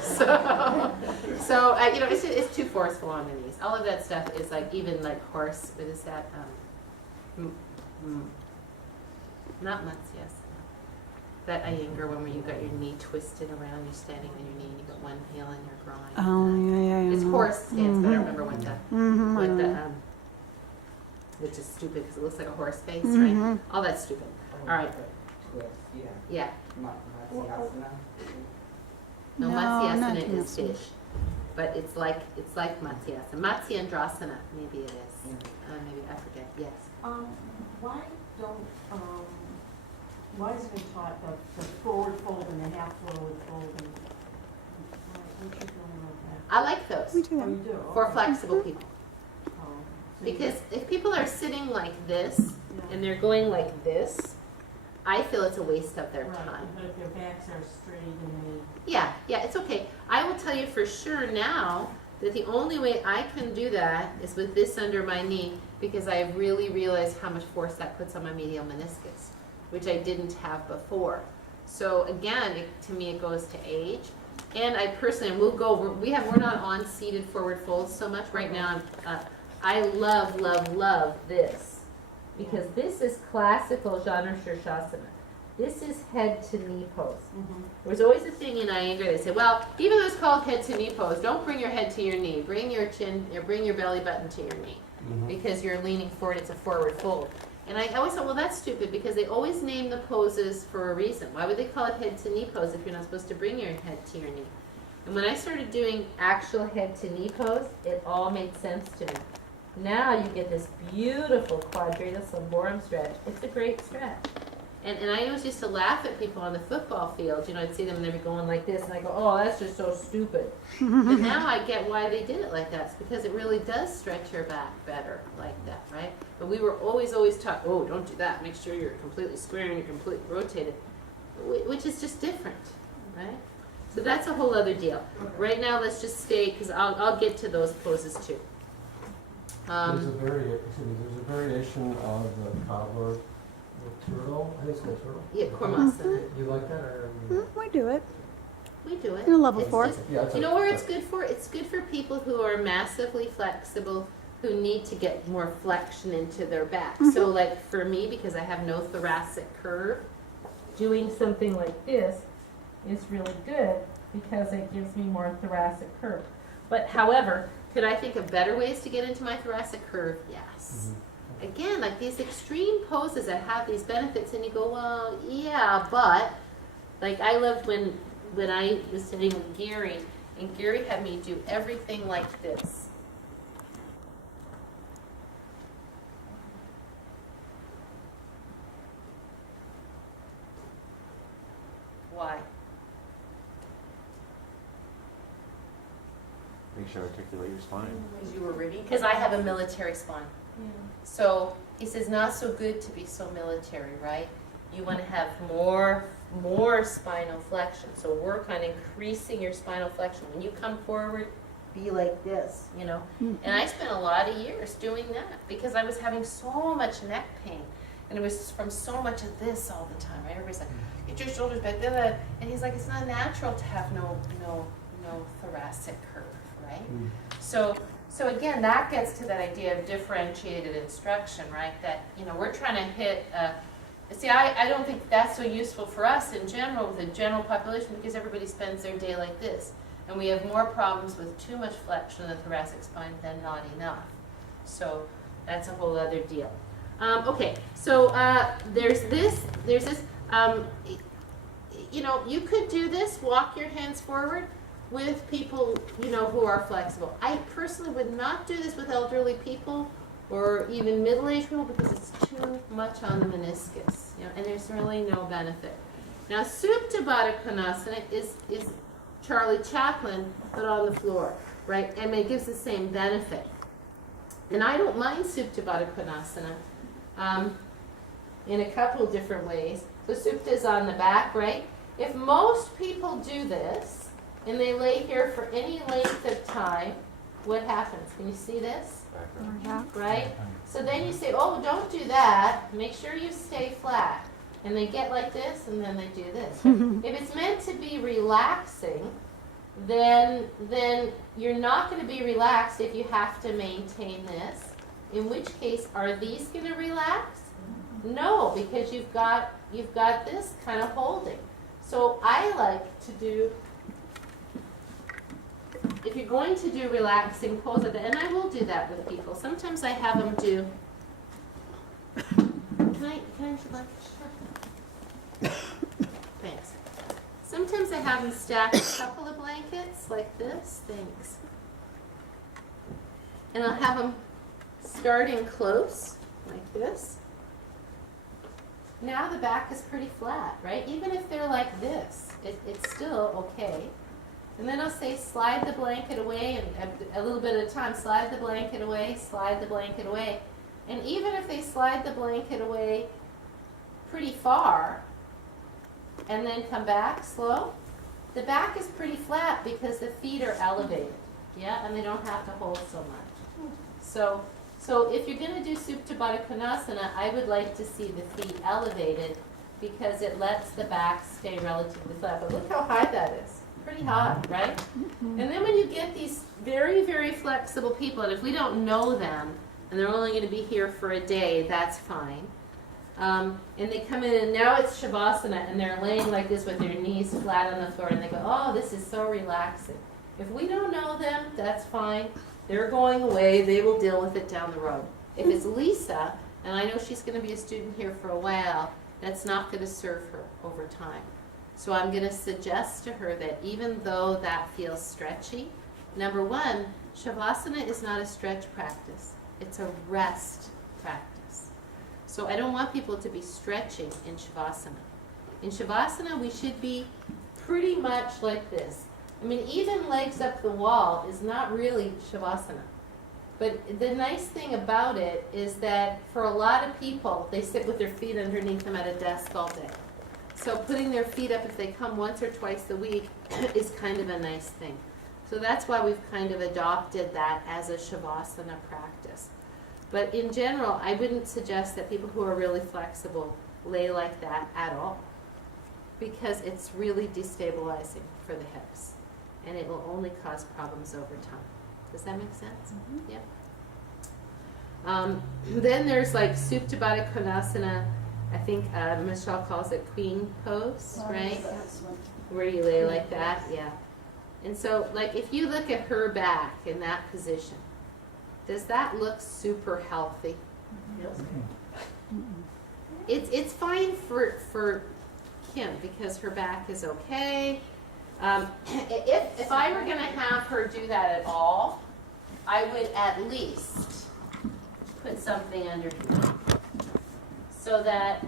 So it's too forceful on the knees. All of that stuff is like, even like horse, what is that? Not Matsya. That Iyengar one where you got your knee twisted around, you're standing on your knee, and you got one heel in your groin. Oh, yeah. It's horse stance, but I don't remember what the, Mm-hmm. which is stupid because it looks like a horse face, Mhm. right? All that's stupid. All right. Twist, yeah. Yeah. Matsyasana. No, No, Matsyasana not is Matsyasana. fish, but it's like Matsyasana. Matsyendrasana, maybe it is. Maybe I forget. Yes. Why don't, why isn't it taught the forward fold and the half forward fold and, what's your feeling about that? I like those We do Oh, that. you do? for Okay. flexible people Oh, so you- because if people are sitting like this and they're going like this, I feel it's a waste of their Right, time. but if their backs are straight and Yeah, it's okay. I will tell you for sure now that the only way I can do that is with this under my knee because I really realized how much force that puts on my medial meniscus, which I didn't have before. So again, to me it goes to age. And I personally, we're not on seated forward folds so much right now. I love this because this is classical Janu Shirshasana. This is head to knee pose. There's always a thing in Iyengar, they say, well, even though it's called head to knee pose, don't bring your head to your knee. Bring your chin, or bring your belly button to your knee. Because you're leaning forward, it's a forward fold. And I always thought, well, that's stupid because they always name the poses for a reason. Why would they call it head to knee pose if you're not supposed to bring your head to your knee? And when I started doing actual head to knee pose, it all made sense to me. Now you get this beautiful quadratus lumborum stretch. It's a great stretch. And I always used to laugh at people on the football field. I'd see them and they'd be going like this, and I go, oh, that's just so stupid. But now I get why they did it like that. It's because it really does stretch your back better like that, right? But we were always taught, oh, don't do that. Make sure you're completely square and you're completely rotated, which is just different, right? So that's a whole other deal. Right now, let's just stay, because I'll get to those poses too. There's a variation of the cobbler, the turtle. I think it's called turtle. Yeah, Kurmasana. You like that, or? We do it. We do it. In a level It's 4. just- Yeah, it's You know where it's good for? It's good for people who are massively flexible, who need to get more flexion into their back. So like for me, because I have no thoracic curve, doing something like this is really good because it gives me more thoracic curve. But however, could I think of better ways to get into my thoracic curve? Yes. Again, like these extreme poses that have these benefits, and you go, well, yeah, but like I loved when I was sitting with Gary, and Gary had me do everything like this. Why? Make sure to articulate your spine. Because you were ready? Because I have a military spine. So he says, not so good to be so military, right? You want to have more spinal flexion. So work on increasing your spinal flexion. When you come forward, be like this, you know. And I spent a lot of years doing that because I was having so much neck pain. And it was from so much of this all the time, right? Everybody's like, get your shoulders back, da, da. And he's like, it's not natural to have no thoracic curve, right? So again, that gets to that idea of differentiated instruction, right? That, we're trying to hit, see, I don't think that's so useful for us in general, with the general population, because everybody spends their day like this. And we have more problems with too much flexion in the thoracic spine than not enough. So that's a whole other deal. Okay, so there's this, you could do this, walk your hands forward. with people, you know, who are flexible. I personally would not do this with elderly people or even middle-aged people because it's too much on the meniscus, you know, and there's really no benefit. Now, Supta Baddha Konasana is Charlie Chaplin, but on the floor, right? And it gives the same benefit. And I don't mind Supta Baddha Konasana in a couple different ways. So Supta is on the back, right? If most people do this, and they lay here for any length of time, what happens? Can you see this? Right? So then you say, oh, don't do that. Make sure you stay flat. And they get like this, and then they do this. If it's meant to be relaxing, then you're not going to be relaxed if you have to maintain this. In which case, are these going to relax? No, because you've got this kind of holding. So I like to do, if you're going to do relaxing poses, and I will do that with people. Sometimes I have them do. Can I like? Sure. Thanks. Sometimes I have them stack a couple of blankets like this. Thanks. And I'll have them starting close like this. Now the back is pretty flat, right? Even if they're like this, it's still okay. And then I'll say slide the blanket away, and a little bit at a time, slide the blanket away, slide the blanket away. And even if they slide the blanket away pretty far, and then come back slow, the back is pretty flat because the feet are elevated, yeah? And they don't have to hold so much. So if you're going to do Supta Baddha Konasana, I would like to see the feet elevated because it lets the back stay relatively flat. But look how high that is. Pretty high, right? And then when you get these very, very flexible people, and if we don't know them, and they're only going to be here for a day, that's fine. And they come in, and now it's Shavasana, and they're laying like this with their knees flat on the floor, and they go, oh, this is so relaxing. If we don't know them, that's fine. They're going away. They will deal with it down the road. If it's Lisa, and I know she's going to be a student here for a while, that's not going to serve her over time. So I'm going to suggest to her that even though that feels stretchy, number one, Shavasana is not a stretch practice. It's a rest practice. So I don't want people to be stretching in Shavasana. In Shavasana, we should be pretty much like this. I mean, even legs up the wall is not really Shavasana. But the nice thing about it is that for a lot of people, they sit with their feet underneath them at a desk all day. So putting their feet up if they come once or twice a week is kind of a nice thing. So that's why we've kind of adopted that as a Shavasana practice. But in general, I wouldn't suggest that people who are really flexible lay like that at all, because it's really destabilizing for the hips, and it will only cause problems over time. Does that make sense? Mm-hmm. Yeah. Then there's like Supta Baddha Konasana. I think Michelle calls it queen pose, right? Where you lay like that, yeah. And so, like, if you look at her back in that position, does that look super healthy? It's fine for Kim because her back is okay. If I were going to have her do that at all, I would at least put something under here, so that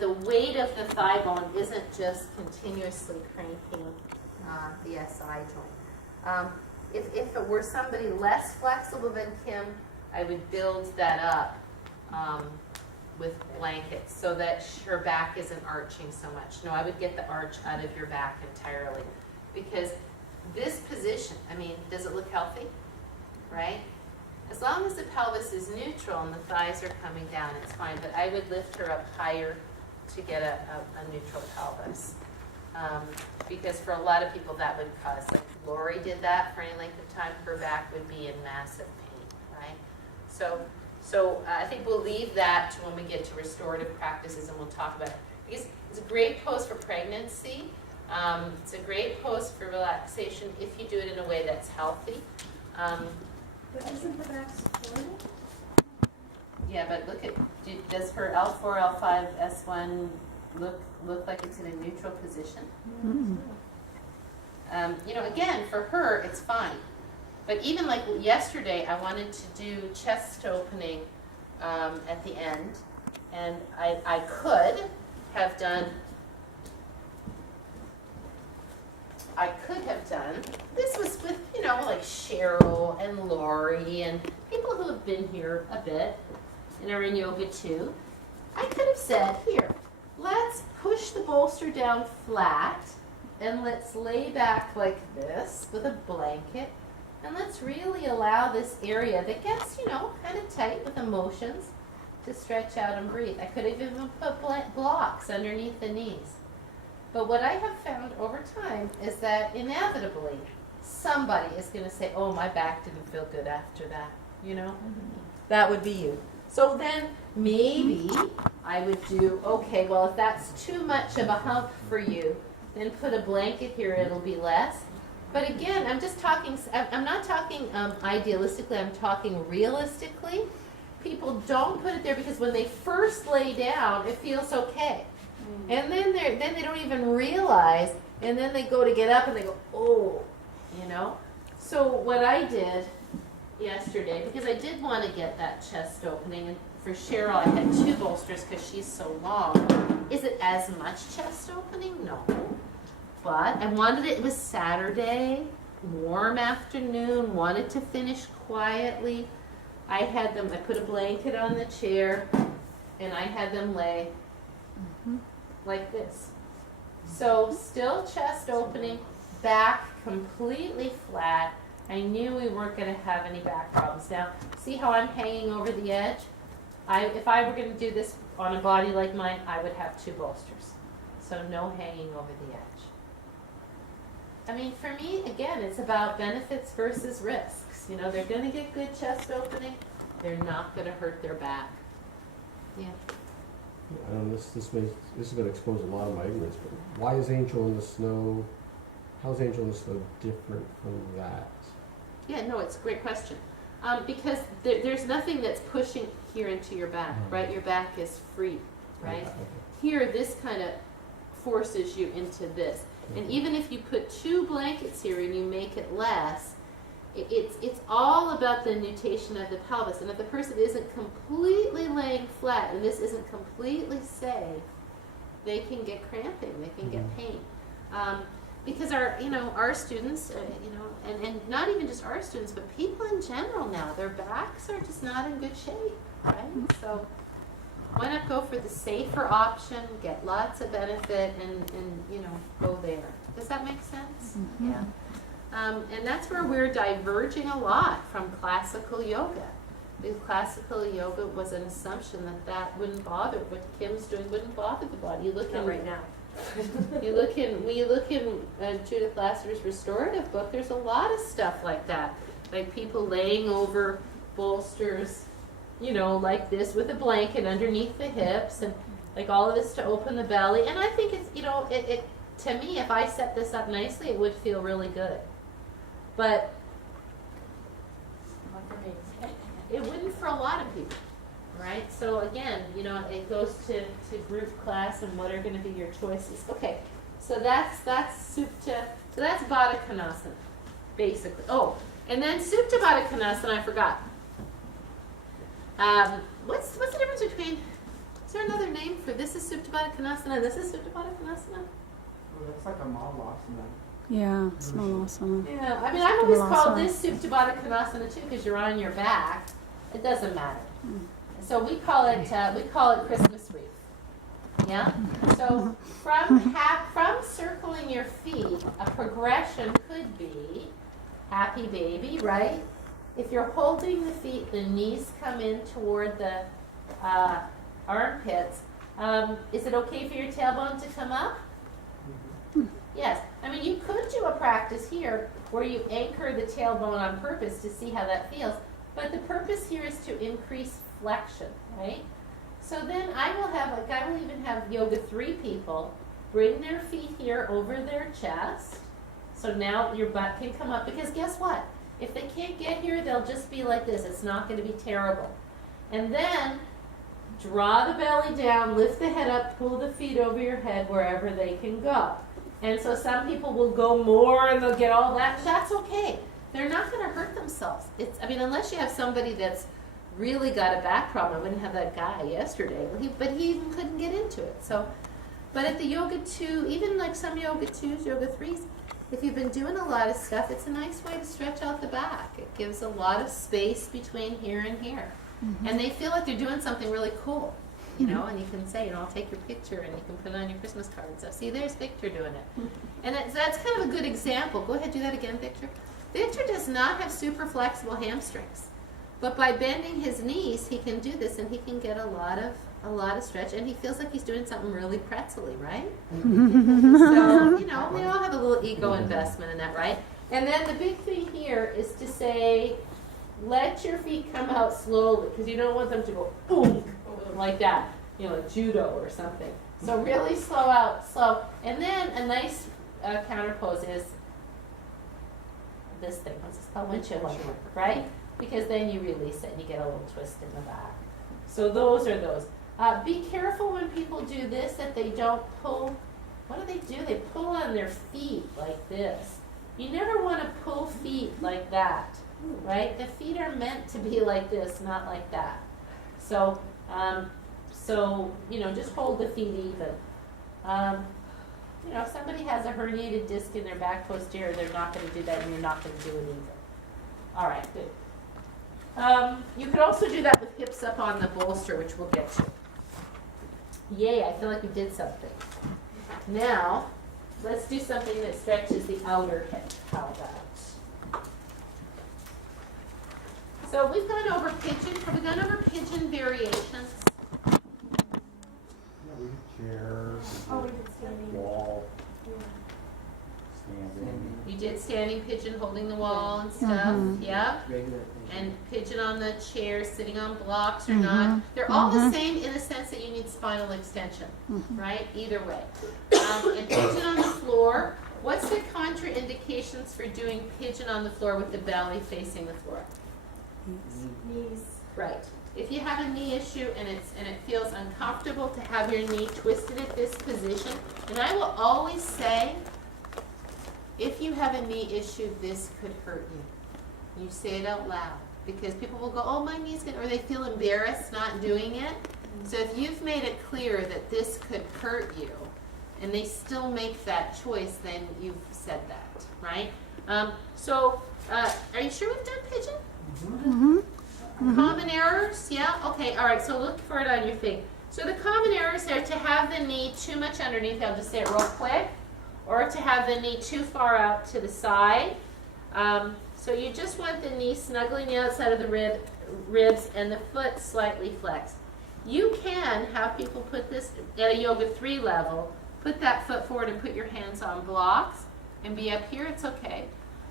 the weight of the thigh bone isn't just continuously cranking the SI joint. If it were somebody less flexible than Kim, I would build that up with blankets so that her back isn't arching so much. No, I would get the arch out of your back entirely, because this position, I mean, does it look healthy? Right? As long as the pelvis is neutral and the thighs are coming down, it's fine. But I would lift her up higher to get a neutral pelvis. Because for a lot of people that would cause, like Lori did that for any length of time, her back would be in massive pain, right? So I think we'll leave that to when we get to restorative practices, and we'll talk about it. Because it's a great pose for pregnancy. It's a great pose for relaxation if you do it in a way that's healthy. But isn't the back supported? Yeah, but look at, does her L4, L5, S1 look like it's in a neutral position? Again, for her, it's fine. But even like yesterday, I wanted to do chest opening at the end. And I could have done, this was with, like Cheryl and Lori and people who have been here a bit and are in yoga too. I could have said, here, let's push the bolster down flat and let's lay back like this with a blanket and let's really allow this area that gets, kind of tight with emotions to stretch out and breathe. I could have even put blocks underneath the knees. But what I have found over time is that inevitably somebody is going to say, oh, my back didn't feel good after that, That would be you. So then maybe I would do, okay, well, if that's too much of a hump for you, then put a blanket here, it'll be less. But again, I'm not talking idealistically, I'm talking realistically. People don't put it there because when they first lay down, it feels okay. And then they don't even realize, and then they go to get up and they go, oh, So what I did yesterday, because I did want to get that chest opening, and for Cheryl I had 2 bolsters because she's so long. Is it as much chest opening? No. But I wanted it was Saturday, warm afternoon, wanted to finish quietly. I put a blanket on the chair, and I had them lay like this. So still chest opening, back completely flat. I knew we weren't going to have any back problems. Now, see how I'm hanging over the edge? If I were going to do this on a body like mine, I would have 2 bolsters. So no hanging over the edge. I mean, for me, again, it's about benefits versus risks. They're going to get good chest opening. They're not going to hurt their back. Yeah. I don't know, this is going to expose a lot of my ignorance, but why is Angel in the Snow, how is Angel in the Snow different from that? Yeah, no, it's a great question. Because there's nothing that's pushing here into your back, right? Your back is free, right? Okay. Here, this kind of forces you into this. And even if you put 2 blankets here and you make it less, it's all about the nutation of the pelvis. And if the person isn't completely laying flat and this isn't completely safe, they can get cramping, they can get pain. Because our students, and not even just our students, but people in general now, their backs are just not in good shape, right? So why not go for the safer option, get lots of benefit, and go there. Does that make sense? Yeah. And that's where we're diverging a lot from classical yoga. Because classical yoga was an assumption that wouldn't bother, what Kim's doing wouldn't bother the body. You look Not right now. when you look in Judith Lasser's restorative book, there's a lot of stuff like that. Like people laying over bolsters, like this with a blanket underneath the hips, and like all of this to open the belly. And I think it's, it to me, if I set this up nicely, it would feel really good. But Not for me. it wouldn't for a lot of people, right? So again, it goes to group class and what are going to be your choices. Okay, so that's Supta, so that's Baddha Konasana, basically. Oh, and then Supta Baddha Konasana, I forgot. What's the difference between, is there another name for this is Supta Baddha Konasana and this is Supta Baddha Konasana? Well, that's like a malasana. Yeah, small asana. Yeah, I mean, I've always called this Supta Baddha Konasana too because you're on your back. It doesn't matter. So we call it Christmas wreath. Yeah. So from circling your feet, a progression could be happy baby, right? If you're holding the feet, the knees come in toward the armpits. Is it okay for your tailbone to come up? Yes. I mean, you could do a practice here where you anchor the tailbone on purpose to see how that feels. But the purpose here is to increase flexion, right? So then I will even have yoga 3 people bring their feet here over their chest. So now your butt can come up, because guess what? If they can't get here, they'll just be like this. It's not going to be terrible. And then draw the belly down, lift the head up, pull the feet over your head wherever they can go. And so some people will go more and they'll get all that. That's okay. They're not going to hurt themselves. I mean, unless you have somebody that's really got a back problem. I wouldn't have that guy yesterday, but he even couldn't get into it. So, but at the Yoga 2, even like some Yoga 2s, Yoga 3s, if you've been doing a lot of stuff, it's a nice way to stretch out the back. It gives a lot of space between here and here. And they feel like they're doing something really cool, you know, and you can say, you know, I'll take your picture and you can put it on your Christmas card and stuff. See, there's Victor doing it. And that's kind of a good example. Go ahead, do that again, Victor. Victor does not have super flexible hamstrings. But by bending his knees, he can do this, and he can get a lot of stretch, and he feels like he's doing something really pretzel-y, right? So, you know, we all have a little ego investment in that, right? And then the big thing here is to say, let your feet come out slowly, because you don't want them to go boom, like that, you know, like judo or something. So really slow. And then a nice counter pose is this thing. What's this called? Windshield wiper, right? Because then you release it and you get a little twist in the back. So those are those. Be careful when people do this that they don't pull. What do? They pull on their feet like this. You never want to pull feet like that, right? The feet are meant to be like this, not like that. So, you know, just hold the feet even. You know, if somebody has a herniated disc in their back posterior, they're not going to do that, and you're not going to do it either. All right, good. You could also do that with hips up on the bolster, which we'll get to. Yay, I feel like we did something. Now, let's do something that stretches the outer hip. How about? So we've gone over pigeon. Have we gone over pigeon variations? Chairs, Oh, we did standing. wall, Yeah. standing. You did standing pigeon holding the wall and stuff. Yep. Regular thing. And pigeon on the chair, sitting on blocks or not. They're all the same in the sense that you need spinal extension, right? Either way. And pigeon on the floor. What's the contraindications for doing pigeon on the floor with the belly facing the floor? Knees. Right. If you have a knee issue and it feels uncomfortable to have your knee twisted at this position, and I will always say, if you have a knee issue, this could hurt you. You say it out loud, because people will go, oh, my knee's gonna, or they feel embarrassed not doing it. So if you've made it clear that this could hurt you, and they still make that choice, then you've said that, right? Are you sure we've done pigeon? Common errors, yeah? Okay, all right, so look for it on your thing. So the common errors are to have the knee too much underneath, I'll just say it real quick, or to have the knee too far out to the side. So you just want the knee snuggling the outside of the ribs and the foot slightly flexed. You can have people put this at a Yoga 3 level, put that foot forward and put your hands on blocks and be up here, it's okay.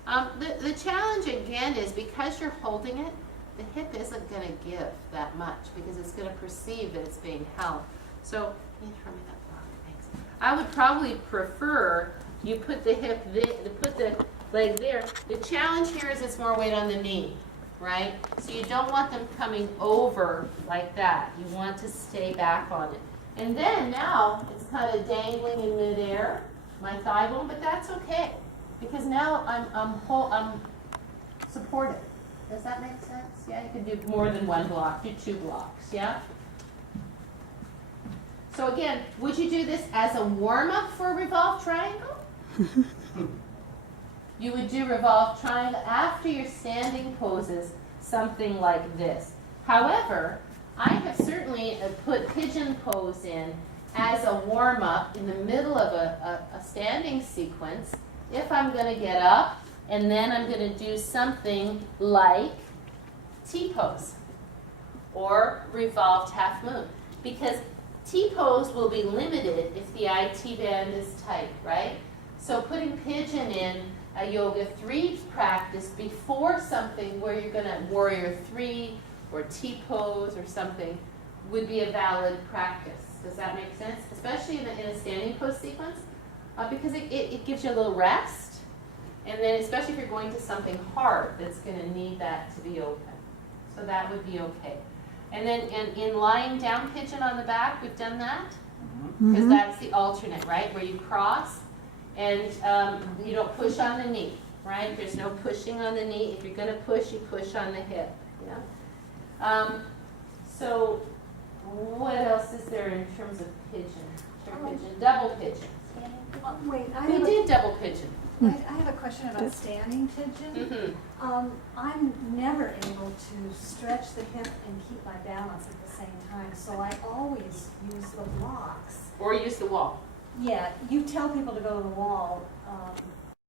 The challenge again is because you're holding it, the hip isn't going to give that much because it's going to perceive that it's being held. So, can you throw me that block? Thanks. I would probably prefer you put the hip, put the leg there. The challenge here is it's more weight on the knee, right? So you don't want them coming over like that. You want to stay back on it. And then now it's kind of dangling in midair, my thigh bone, but that's okay because now I'm supported. Does that make sense? Yeah, you can do more than one block, do 2 blocks, yeah? So again, would you do this as a warm-up for a revolved triangle? You would do revolved triangle after your standing poses, something like this. However, I have certainly put pigeon pose in as a warm-up in the middle of a standing sequence if I'm going to get up and then I'm going to do something like T-pose or revolved half moon. Because T-pose will be limited if the IT band is tight, right? So putting pigeon in a Yoga 3 practice before something where you're going to Warrior 3 or T-pose or something would be a valid practice. Does that make sense? Especially in a standing pose sequence because it gives you a little rest. And then especially if you're going to something hard that's going to need that to be open. So that would be okay. And then in lying down pigeon on the back, we've done that. Because that's the alternate, right? Where you cross. And you don't push on the knee, right? There's no pushing on the knee. If you're going to push, you push on the hip. Yeah. So what else is there in terms of pigeon? Double pigeon. Wait, Who did double pigeon? I have a question about standing pigeon. Mm-hmm. I'm never able to stretch the hip and keep my balance at the same time, so I always use the blocks. Or use the wall. Yeah, you tell people to go to the wall,